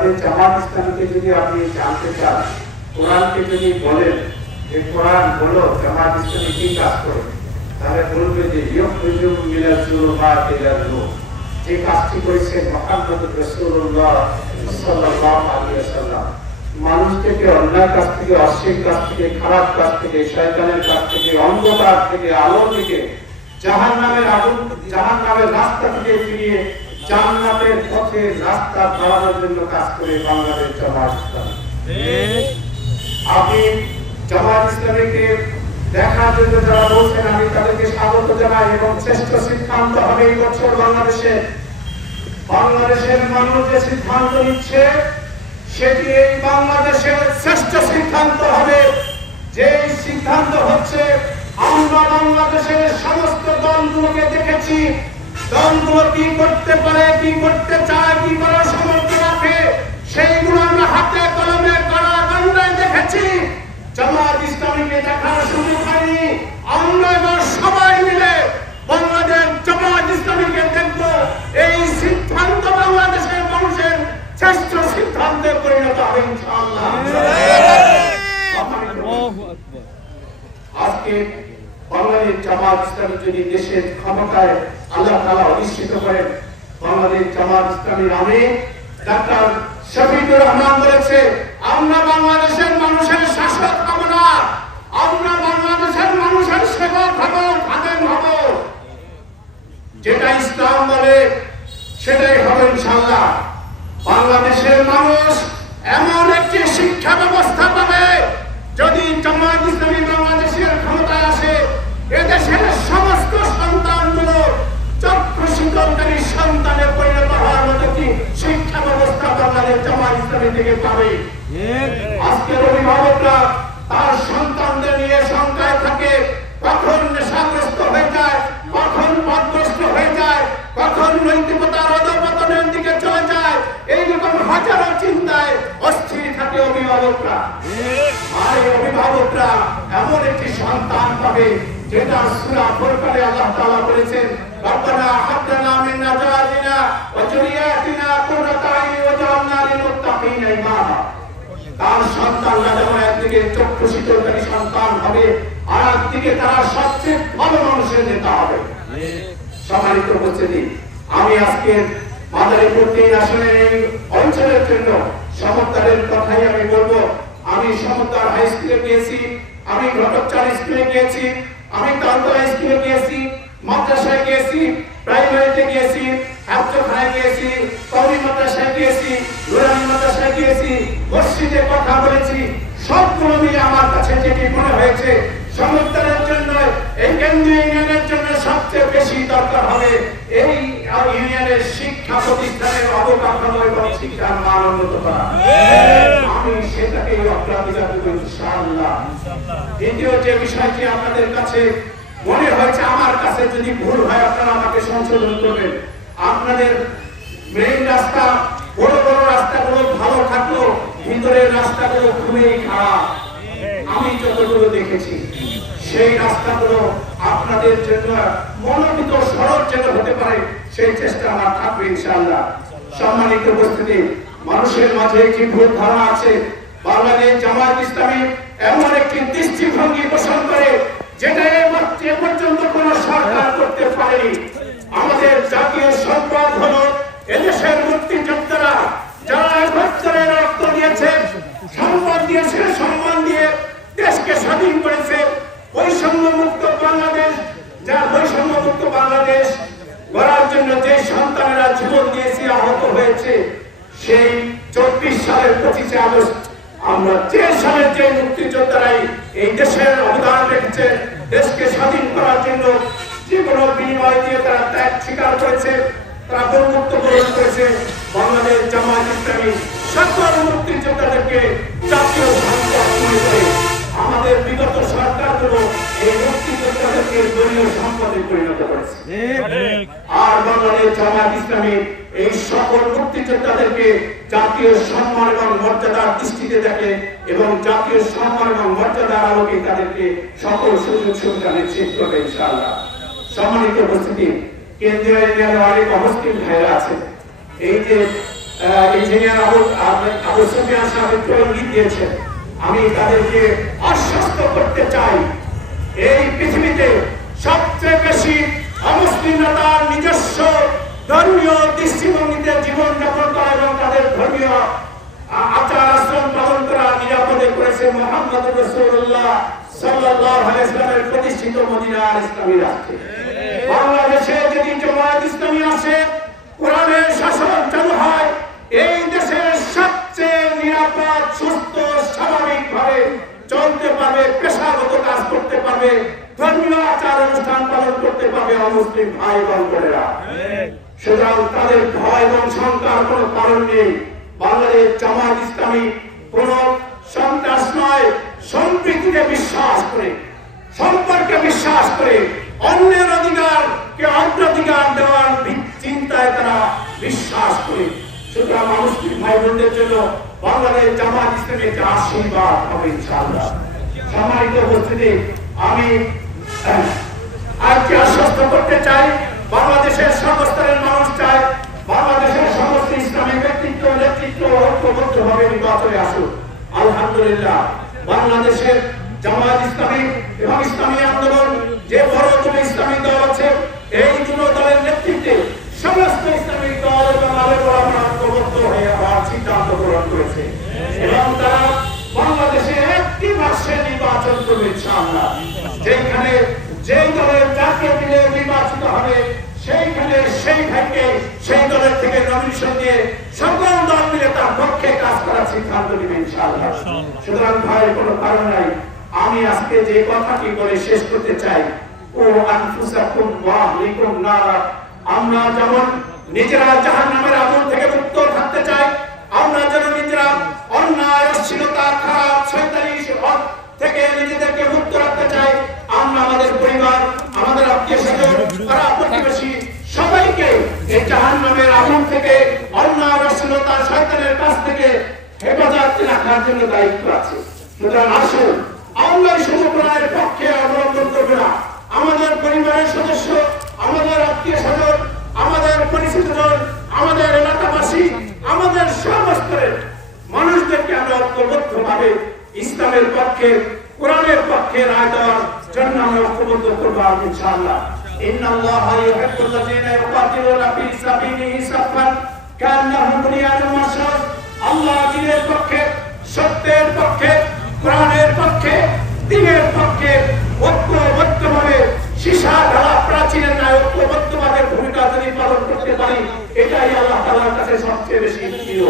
বাংলাদেশ জামাত ইসলামীকে যদি আপনি জানতে চান, কোরআনকে যদি বলেন যে কোরআন বলো জামাত ইসলামী কি কাজ করে, তাহলে বলবে যে ইয়ুখরিজুহুম মিনাজ যুলুমাতি ইলান নূর, যে কাজটি করেছেন মুহাম্মদ রাসূলুল্লাহ সাল্লাল্লাহু আলাইহি ওয়াসাল্লাম, মানুষ থেকে অন্যায় কাজ থেকে, অশ্লীল কাজ থেকে, খারাপ কাজ থেকে, শয়তানের কাজ থেকে, অন্ধকার থেকে, আলো থেকে, জাহান্নামের আগুন, জাহান্নামের রাস্তা থেকে ফিরিয়ে জান্নাতের পথে রাস্তা বাড়ানোর জন্য কাজ করে বাংলাদেশ জামাত ইসলামী। আপনি জামাত ইসলামীকে দেখার জন্য যারা বলছেন, আমি তাদেরকে স্বাগত জানাই এবং শ্রেষ্ঠ সিদ্ধান্ত হবে এই বছর বাংলাদেশের মানুষ যে সিদ্ধান্ত নিচ্ছে সেটি এই বাংলাদেশের শ্রেষ্ঠ সিদ্ধান্ত হবে। যে সিদ্ধান্ত হচ্ছে, আমরা বাংলাদেশের সমস্ত দলগুলোকে দেখেছি, দলগুলো কি করতে পারে, কি করতে চায়, কি করার সামর্থ্য রাখে, সেইগুলো আমরা হাতে কলমে করা বাংলায় দেখেছি। জামাত ইসলামীকে দেখার সুযোগ হয়নি। আমরা এবার সবাই মিলে বাংলাদেশ জামাত ইসলামীকে দেখব। এই সিদ্ধান্ত বাংলাদেশের মানুষের শ্রেষ্ঠ সিদ্ধান্তে পরিণত হবে ইনশাআল্লাহ। আজকে বাংলাদেশ জামাত ইসলামী যদি দেশের ক্ষমতায় আল্লাহ তাআলা অধিষ্ঠিত করেন, বাংলাদেশ জামাত ইসলামীর আমির ডাক্তার শফিকুর রহমান বলেছে, আমরা বাংলাদেশের মানুষের শাসক হব না, আমরা বাংলাদেশের মানুষের সেবক হব, খাদেম হব। যেটা ইসলাম বলে সেটাই হবে ইনশাআল্লাহ। বাংলাদেশের মানুষ এমন একটি শিক্ষা ব্যবস্থা পাবে, যদি জামাত ইসলামী বাংলাদেশের ক্ষমতায় আসে, এদেশের সমস্ত সন্তানগুলো চক্ষু শীতলকারী সন্তানে পরিণত হওয়ার মতো কি শিক্ষা ব্যবস্থা বাংলাদেশ জামাত ইসলামী থেকে পাবে। আজকের অভিভাবকরা তার সন্তানদের নিয়ে শঙ্কায় থাকে, কখন নেশাগ্রস্ত হয়ে যায়, কখন পথভ্রষ্ট হয়ে যায়, কখন নৈতিকতার অধঃপতনের দিকে চলে যায়, এইরকম হাজারো চিন্তায় অস্থির থাকে অভিভাবকরা। আর এই অভিভাবকরা এমন একটি সন্তান পাবে যেটা সূরা ফুরকানে আল্লাহ তাআলা বলেছেন, রব্বানা হাব লানা মিন আজওয়াজিনা ওয়া যুররিয়াতিনা কুররাতা আইয়ুন ওয়াজআলনা লিল মুত্তাকিনা ইমামা। তার সন্তানরা যেমন একদিকে চক্ষু শীতলকারী সন্তান হবে, আর একদিকে তারা সবচেয়ে ভালো মানুষের নেতা হবে। সম্মানিত উপস্থিতি, আমি আজকে মাদারীপুর 3 আসনের এই অঞ্চলের জন্য সমতারের কথাই আমি বলবো। আমি সমতার হাই স্কুলে গিয়েছি, আমি ঘটকচার স্কুলে গিয়েছি, আমি তালতলা স্কুলে গিয়েছি, মাদ্রাসায় গিয়েছি, প্রাইমারিতে গিয়েছি, হাফজখানায় গিয়েছি, কওমি মাদ্রাসায় গিয়েছি, নুরানি মাদ্রাসায় গিয়েছি, মসজিদে কথা বলেছি। সবগুলো মিলে আমার কাছে যেটি মনে হয়েছে, সমতারের জন্য, এই কেন্দ্রীয় ইউনিয়নের জন্য সবচেয়ে বেশি দরকার হবে এই ইউনিয়নের শিক্ষা প্রতিষ্ঠানের অবকাঠামো এবং শিক্ষার মান উন্নত করা। আমি সেটাকে অগ্রাধিকার দেব ইনশাআল্লাহ। দ্বিতীয় যে বিষয়টি আপনাদের কাছে মনে হয়েছে, আমার কাছে যদি ভুল হয় আপনারা আমাকে সংশোধন করবেন। আপনাদের মেইন রাস্তা, বড় বড় রাস্তাগুলো ভালো থাকলো, ভিতরের রাস্তাগুলো খুবই খারাপ। আমি যতগুলো দেখেছি সেই রাস্তাগুলো আপনাদের জন্য মনোনীত সড়ক যেন হতে পারে, সেই চেষ্টা আমার থাকবে ইনশাআল্লাহ। সম্মানিত উপস্থিতি, মানুষের মাঝে একটি ভুল ধারণা আছে, বাংলাদেশ জামাত ইসলামী এমন একটি দৃষ্টিভঙ্গি পোষণ করে যেটা এ পর্যন্ত কোন সরকার করতে পারেনি। আমাদের জাতীয় সম্পদ হলো এদেশের মুক্তিযোদ্ধারা, যারা বছরে রক্ত দিয়েছে, সম্পদ দিয়েছে, সম্মান দিয়ে দেশকে স্বাধীন করেছে। বৈষম্যমুক্ত বাংলাদেশ, যার বৈষম্যমুক্ত বাংলাদেশ গড়ার জন্য যে সন্তানেরা জীবন দিয়েছে, আহত হয়েছে, সেই 24 সালের 25 আগস্ট আমরা যে সালের যে মুক্তিযোদ্ধারাই এই দেশের অবদান রেখেছে, দেশকে স্বাধীন করার জন্য জীবন বিনিময় দিয়ে তারা ত্যাগ স্বীকার করেছে, তারা বন্ধুত্ব গ্রহণ করেছে। বাংলাদেশ জামাত ইসলামী সকল মুক্তিযোদ্ধাদেরকে জাতীয় সম্পদ মনে করে আমাদের বিগত সরকারগুলো এই মুক্তিযোদ্ধাদেরকে দলীয় সম্পদে পরিণত করেছে। আর বাংলাদেশ জামাত ইসলামী এই সকল মুক্তিযোদ্ধাদেরকে জাতীয় সম্মান এবং মর্যাদার দৃষ্টিতে দেখে এবং জাতীয় সম্মান এবং মর্যাদার আলোকে তাদেরকে সকল সুযোগ সুবিধা নিশ্চিত করবে ইনশাআল্লাহ। সম্মানিত উপস্থিতি, কেন্দ্রীয় ইউনিয়নের অনেক অবস্থিত ভাইরা আছে। এই যে ইঞ্জিনিয়ার আবু সুফিয়ান সাহেব ইঙ্গিত দিয়েছেন। আমি তাদেরকে আশ্বস্ত করতে চাই, এই পৃথিবীতে সবচেয়ে বেশি অমুসলিমরা তার নিজস্ব ধর্মীয় দৃষ্টিভঙ্গিতে জীবনযাপন করা এবং তাদের ধর্মীয় আচার আচরণ পালন করা নিরাপদে করেছে মুহাম্মদ রাসূলুল্লাহ সাল্লাল্লাহু আলাইহি ওয়াসাল্লামের প্রতিষ্ঠিত মদিনার ইসলামী রাষ্ট্রে। বাংলাদেশে যদি জামায়াত ইসলামী আসে, কোরআনের শাসন চালু হয়, এই দেশের সবচেয়ে নিরাপদ, সুস্থ, স্বাভাবিকভাবে চলতে পারবে, পেশাগত কাজ করতে পারবে, ধর্মীয় আচার অনুষ্ঠান পালন করতে পারবে অমুসলিম ভাই বোন বোনেরা। সুতরাং তাদের ভয় এবং শঙ্কার কোনো কারণ নেই। বাংলাদেশ জামায়াত ইসলামী কোন সন্ত্রাস নয়, সম্প্রীতিতে বিশ্বাস করে, সম্পর্কে বিশ্বাস করে, অন্যের অধিকারকে অগ্রাধিকার দেওয়ার চিন্তায় তারা বিশ্বাস করে। সুতরাং মুসলিম ভাই বোনদের জন্য বাংলাদেশ জামায়াত ইসলামী একটা আশীর্বাদ হবে ইনশাআল্লাহ। সম্মানিত উপস্থিতি, আমি আজকে আশ্বস্ত করতে চাই, বাংলাদেশের সর্বস্তরের মানুষ চায় বাংলাদেশের সমস্ত ইসলামী ব্যক্তিত্ব নেতৃত্ব ঐক্যবদ্ধভাবে নির্বাচনে আসুক। আলহামদুলিল্লাহ, বাংলাদেশের জামায়াত ইসলামী এবং ইসলামী আন্দোলন যে বড় দুটো ইসলামী দল আছে, এই দুটো দলের নেতৃত্বে সমস্ত ইসলামী দল এবং আলেমরা ঐক্যবদ্ধ হয়ে হওয়ার সিদ্ধান্ত গ্রহণ করেছে এবং তারা বাংলাদেশে একটি মাসে নির্বাচন করবে ইনশাআল্লাহ। যেখানে যেই দলের জাতীয় দিনে নির্বাচিত হবে, সেইখানে সেই ভাইকে সেই দলের থেকে নমিনেশন দিয়ে সকল দল মিলে তার পক্ষে কাজ করার সিদ্ধান্ত নেবে ইনশাআল্লাহ। সুতরাং ভাই কোনো কারণ নাই, আমি আজকে যে কথাটি বলে শেষ করতে চাই, ও আনফুসাকুম ওয়া আহলিকুম নারা, আমরা যেমন নিজেরা জাহান্নামের আগুন থেকে মুক্ত থাকতে চাই, আমরা যেন নিজেরা অন্যায়, অশ্লীলতা, খারাপ, শয়তানি থেকে নিজেদেরকে মুক্ত রাখতে চাই, আমরা আমাদের পরিবার, আমাদের আত্মীয়স্বজন, পাড়া প্রতিবেশী সবাইকে এই জাহান্নামের আগুন থেকে, অন্যায়, অশ্লীলতা, শয়তানের কাছ থেকে হেফাজতে রাখার জন্য দায়িত্ব আছে। সুতরাং আসুন, আমরা শুধু কোরআনের পক্ষে অবলম্বন করবো না, আমাদের পরিবারের সদস্য, আমাদের আত্মীয়স্বজন, আমাদের পরিচিতজন, আমাদের এলাকাবাসী, আমাদের সর্বস্তরের মানুষদেরকে আমরা ঐক্যবদ্ধভাবে ইসলামের পক্ষে, কোরআনের পক্ষে রায় দেওয়ার জন্য আমরা ঐক্যবদ্ধ করবো ইনশাআল্লাহ। ইন্নাল্লাহা ইউহিব্বুল্লাযীনা ইউকাতিলুনা ফী সাবিলিহি সাফফান কান্নাহুম বুনিয়ানুম মারসুস। আল্লাহ দ্বীনের পক্ষে, সত্যের পক্ষে, কোরআনের পক্ষে, দ্বীনের পক্ষে ঐক্যবদ্ধভাবে সীসা ঢালা প্রাচীরের ন্যায় ঐক্যবদ্ধভাবে ভূমিকা যদি পালন করতে পারি, এটাই আল্লাহ তাআলার কাছে সবচেয়ে বেশি প্রিয়।